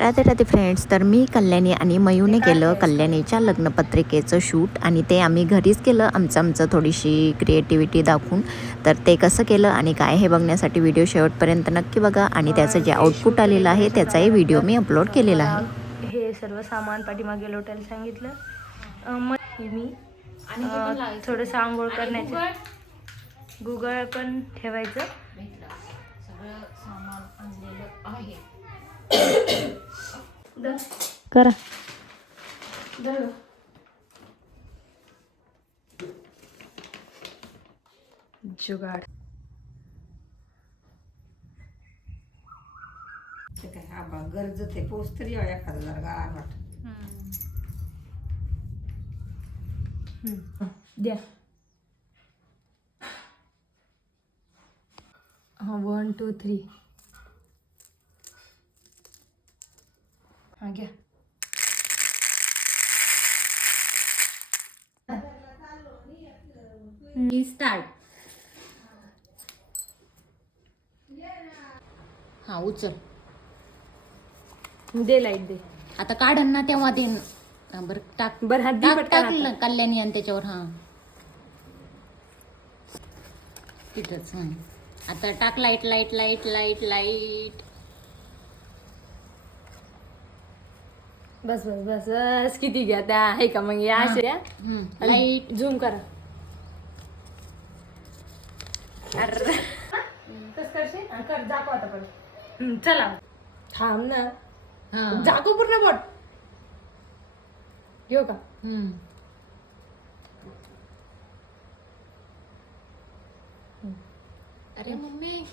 Radhe Radhe friends. तर मी कल्याणी आणि मयूने केलं कल्याणीच्या लग्नपत्रिकेचं शूट आणि ते आम्ही घरीच केलं आमचं थोडीशी क्रिएटिव्हिटी दाखवून. तर ते कसं केलं आणि काय हे बघण्यासाठी व्हिडिओ शेवटपर्यंत नक्की बघा आणि त्याचं जे आउटपुट आलेलं आहे त्याचाही व्हिडिओ मी अपलोड केलेला आहे. हे सर्व सामान पाठीमागे लोटायला सांगितलं. मग मी थोडंसं आंघोळ करण्याचं गुगळ पण ठेवायचं. सगळं सामान आणलेलं आहे. करा जुगाड. ते काय आबा गरज ते पोच तरी एखादा जरा गावात द्या. हां 1 2 3 हां घ्या. स्टार्ट. हा उचल. दे लाईट दे. आता काढ ना तेव्हा ते बरं टाक. बरं हात टाक टाकलं कल्याणी आणि त्याच्यावर हा तिथंच. आता टाक light light light light light. बस बस बस बस. किती घ्या त्या आहे का मग या अशा द्या. लाईट झूम करा. कर दाखव आता परत. चला थांब ना. जागो पूर्ण बोट घेऊ का. अरे मम्मी